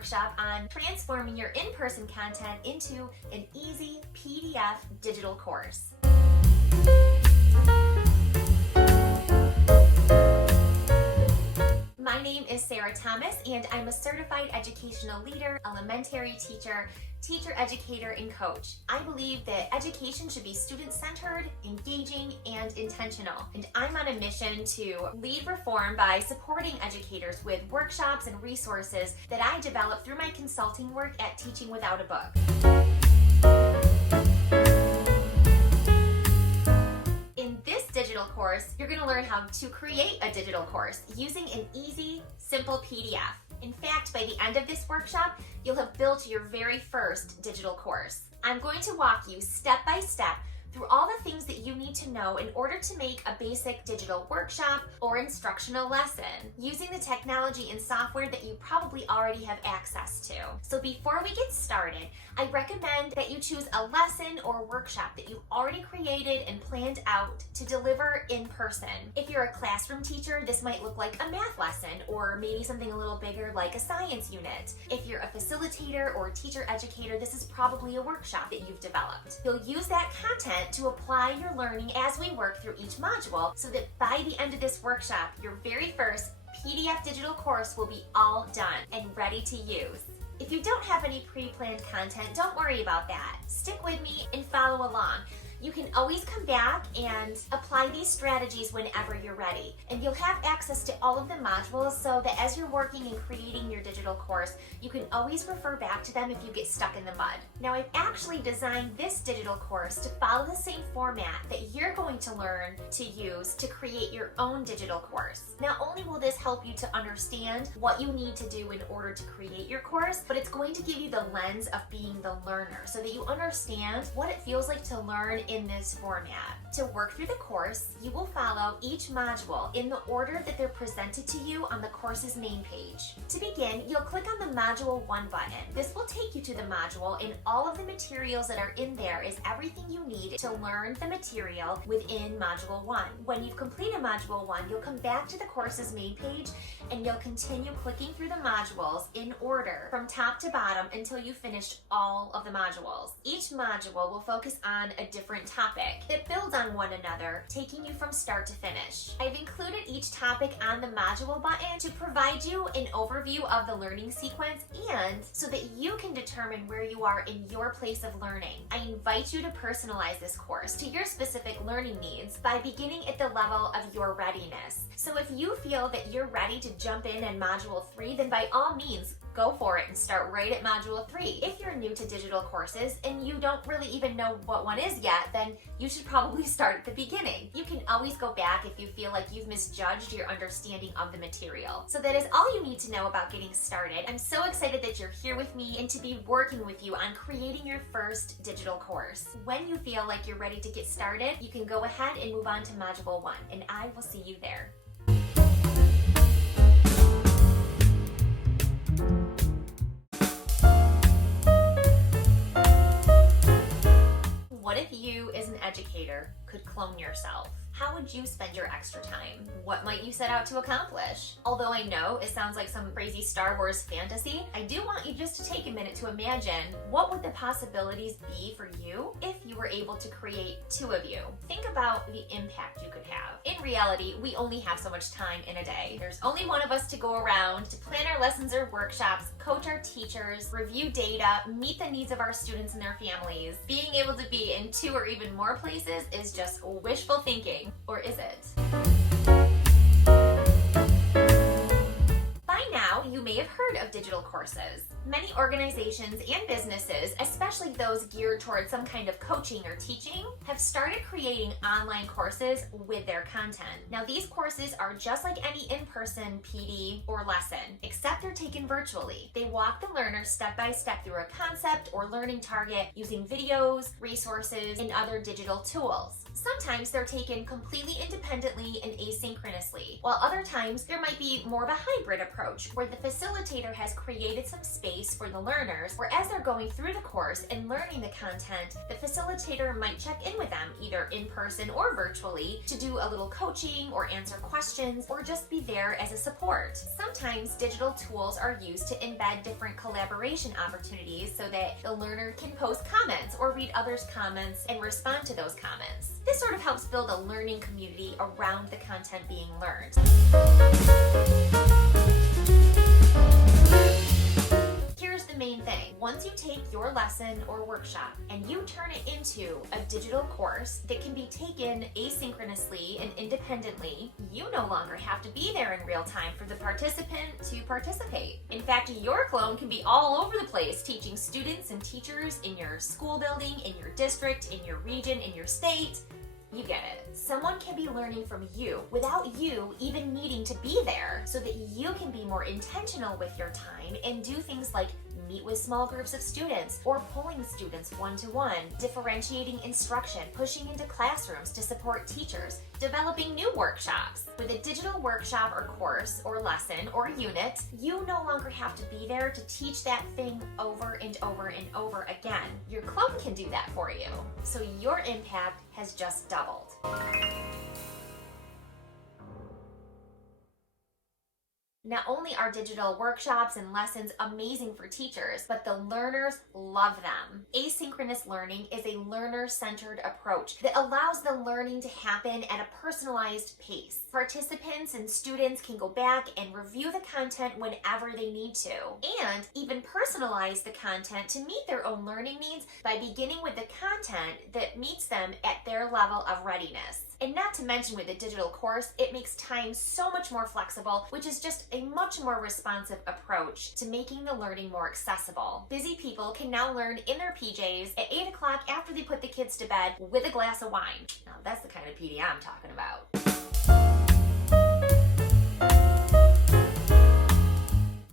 workshop on transforming your in-person content into an easy PDF digital course. My name is Sarah Thomas, and I'm a certified educational leader, elementary teacher, teacher educator, and coach. I believe that education should be student-centered, engaging, and intentional. And I'm on a mission to lead reform by supporting educators with workshops and resources that I develop through my consulting work at Teaching Without a Book. In this digital course, you're going to learn how to create a digital course using an easy, simple PDF. In fact, by the end of this workshop, you'll have built your very first digital course. I'm going to walk you step by step through all the things that you need to know in order to make a basic digital workshop or instructional lesson using the technology and software that you probably already have access to. So before we get started, I recommend that you choose a lesson or workshop that you've already created and planned out to deliver in person. If you're a classroom teacher, this might look like a math lesson or maybe something a little bigger like a science unit. If you're a facilitator or a teacher educator, this is probably a workshop that you've developed. You'll use that content to apply your learning as we work through each module so that by the end of this workshop, your very first PDF digital course will be all done and ready to use. If you don't have any pre-planned content, don't worry about that. Stick with me and follow along. You can always come back and apply these strategies whenever you're ready. And you'll have access to all of the modules so that as you're working and creating your digital course, you can always refer back to them if you get stuck in the mud. Now, I've actually designed this digital course to follow the same format that you're going to learn to use to create your own digital course. Not only will this help you to understand what you need to do in order to create your course, but it's going to give you the lens of being the learner so that you understand what it feels like to learn in this format. To work through the course, you will follow each module in the order that they're presented to you on the course's main page. To begin, you'll click on the Module 1 button. This will take you to the module, and all of the materials that are in there is everything you need to learn the material within Module 1. When you've completed Module 1, you'll come back to the course's main page and you'll continue clicking through the modules in order from top to bottom until you finish all of the modules. Each module will focus on a different topic that builds on one another, taking you from start to finish. I've included each topic on the module button to provide you an overview of the learning sequence and so that you can determine where you are in your place of learning. I invite you to personalize this course to your specific learning needs by beginning at the level of your readiness. So if you feel that you're ready to jump in Module 3, then by all means, go for it and start right at Module 3. If you're new to digital courses and you don't really even know what one is yet, then you should probably start at the beginning. You can always go back if you feel like you've misjudged your understanding of the material. So that is all you need to know about getting started. I'm so excited that you're here with me and to be working with you on creating your first digital course. When you feel like you're ready to get started, you can go ahead and move on to Module 1, and I will see you there. What if you, as an educator, could clone yourself? How would you spend your extra time? What might you set out to accomplish? Although I know it sounds like some crazy Star Wars fantasy, I do want you just to take a minute to imagine what would the possibilities be for you if you were able to create two of you. Think about the impact you could have. In reality, we only have so much time in a day. There's only one of us to go around to plan our lessons or workshops, coach our teachers, review data, meet the needs of our students and their families. Being able to be in 2 or even more places is just wishful thinking. Or is it? By now, you may have heard of digital courses. Many organizations and businesses, especially those geared towards some kind of coaching or teaching, have started creating online courses with their content. Now, these courses are just like any in-person PD or lesson, except they're taken virtually. They walk the learner step by step through a concept or learning target using videos, resources, and other digital tools. Sometimes they're taken completely independently and asynchronously, while other times there might be more of a hybrid approach where the facilitator has created some space for the learners where as they're going through the course and learning the content, the facilitator might check in with them either in person or virtually to do a little coaching or answer questions or just be there as a support. Sometimes digital tools are used to embed different collaboration opportunities so that the learner can post comments or read others' comments and respond to those comments. This sort of helps build a learning community around the content being learned. Here's the main thing. Once you take your lesson or workshop and you turn it into a digital course that can be taken asynchronously and independently, you no longer have to be there in real time for the participant to participate. In fact, your clone can be all over the place teaching students and teachers in your school building, in your district, in your region, in your state. You get it. Someone can be learning from you without you even needing to be there so that you can be more intentional with your time and do things like meet with small groups of students or pulling students one-to-one, differentiating instruction, pushing into classrooms to support teachers, developing new workshops. With a digital workshop or course or lesson or unit, you no longer have to be there to teach that thing over and over and over again. Your clone can do that for you. So your impact has just doubled. Not only are digital workshops and lessons amazing for teachers, but the learners love them. Asynchronous learning is a learner-centered approach that allows the learning to happen at a personalized pace. Participants and students can go back and review the content whenever they need to, and even personalize the content to meet their own learning needs by beginning with the content that meets them at their level of readiness. And not to mention with a digital course, it makes time so much more flexible, which is just a much more responsive approach to making the learning more accessible. Busy people can now learn in their PJs at 8 o'clock after they put the kids to bed with a glass of wine. Now that's the kind of PD I'm talking about.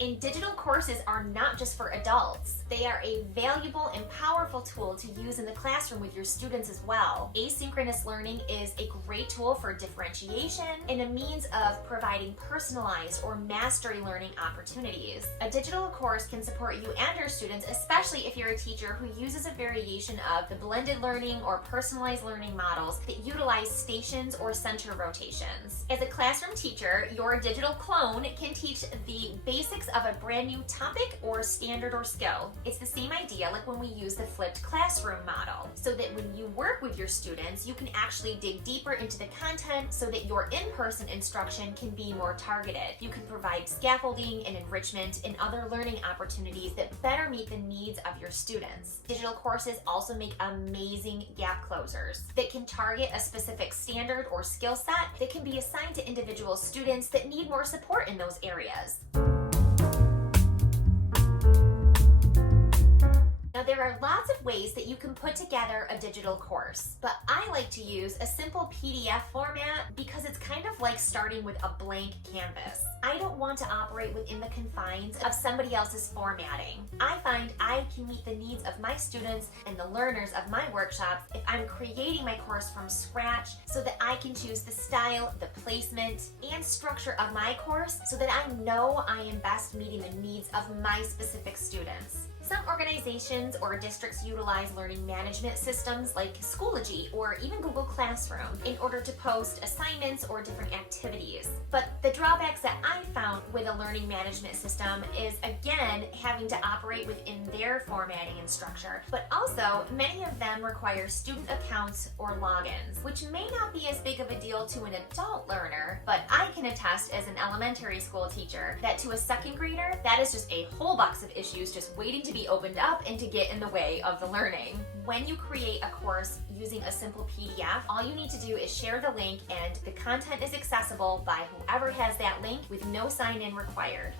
And digital courses are not just for adults. They are a valuable and powerful tool to use in the classroom with your students as well. Asynchronous learning is a great tool for differentiation and a means of providing personalized or mastery learning opportunities. A digital course can support you and your students, especially if you're a teacher who uses a variation of the blended learning or personalized learning models that utilize stations or center rotations. As a classroom teacher, your digital clone can teach the basics of a brand new topic or standard or skill. It's the same idea like when we use the flipped classroom model, so that when you work with your students, you can actually dig deeper into the content so that your in-person instruction can be more targeted. You can provide scaffolding and enrichment and other learning opportunities that better meet the needs of your students. Digital courses also make amazing gap closers that can target a specific standard or skill set that can be assigned to individual students that need more support in those areas. Now, there are lots of ways that you can put together a digital course, but I like to use a simple PDF format because it's kind of like starting with a blank canvas. I don't want to operate within the confines of somebody else's formatting. I find I can meet the needs of my students and the learners of my workshops if I'm creating my course from scratch so that I can choose the style, the placement, and structure of my course so that I know I am best meeting the needs of my specific students. Some organizations or districts utilize learning management systems like Schoology or even Google Classroom in order to post assignments or different activities. But the drawbacks that I found with a learning management system is, again, having to operate within their formatting and structure, but also many of them require student accounts or logins, which may not be as big of a deal to an adult learner, but I can attest as an elementary school teacher that to a second grader, that is just a whole box of issues just waiting to be opened up and to get in the way of the learning. When you create a course using a simple PDF, all you need to do is share the link and the content is accessible by whoever has that link with no sign-in required.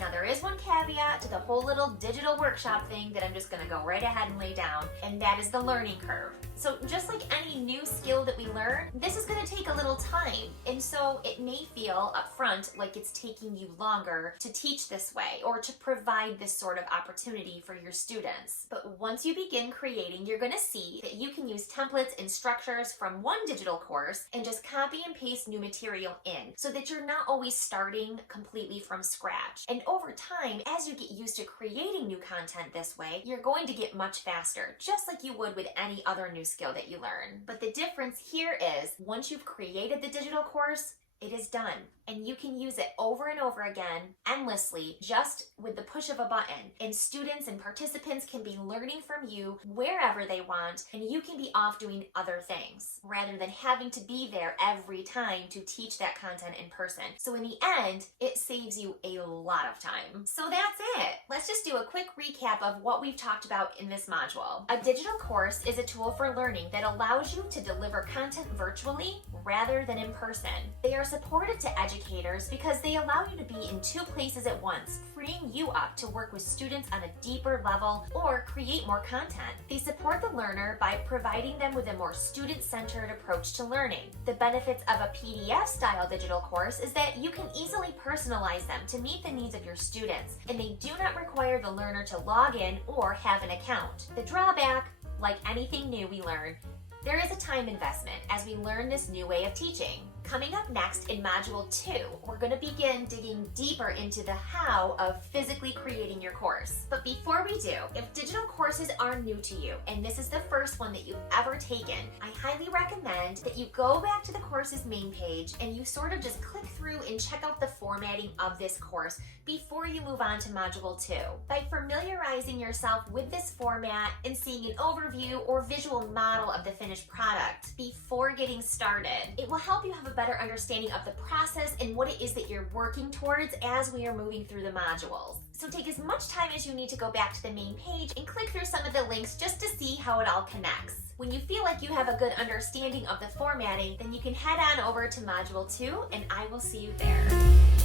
Now there is one caveat to the whole little digital workshop thing that I'm just going to go right ahead and lay down, and that is the learning curve. So just like any new skill that we learn, this is going to take a little time. And so it may feel upfront like it's taking you longer to teach this way or to provide this sort of opportunity for your students. But once you begin creating, you're going to see that you can use templates and structures from one digital course and just copy and paste new material in so that you're not always starting completely from scratch. And over time, as you get used to creating new content this way, you're going to get much faster, just like you would with any other new skill that you learn. But the difference here is once you've created the digital course, it is done, and you can use it over and over again, endlessly, just with the push of a button. And students and participants can be learning from you wherever they want, and you can be off doing other things, rather than having to be there every time to teach that content in person. So in the end, it saves you a lot of time. So that's it. Let's just do a quick recap of what we've talked about in this module. A digital course is a tool for learning that allows you to deliver content virtually rather than in person. They are supportive to educators because they allow you to be in two places at once, freeing you up to work with students on a deeper level or create more content. They support the learner by providing them with a more student-centered approach to learning. The benefits of a PDF-style digital course is that you can easily personalize them to meet the needs of your students, and they do not require the learner to log in or have an account. The drawback, like anything new we learn, there is a time investment as we learn this new way of teaching. Coming up next in Module 2, we're going to begin digging deeper into the how of physically creating your course. But before we do, if digital courses are new to you and this is the first one that you've ever taken, I highly recommend that you go back to the course's main page and you sort of just click through and check out the formatting of this course before you move on to Module 2. By familiarizing yourself with this format and seeing an overview or visual model of the finished product before getting started, it will help you have a better understanding of the process and what it is that you're working towards as we are moving through the modules. So take as much time as you need to go back to the main page and click through some of the links just to see how it all connects. When you feel like you have a good understanding of the formatting, then you can head on over to Module 2 and I will see you there.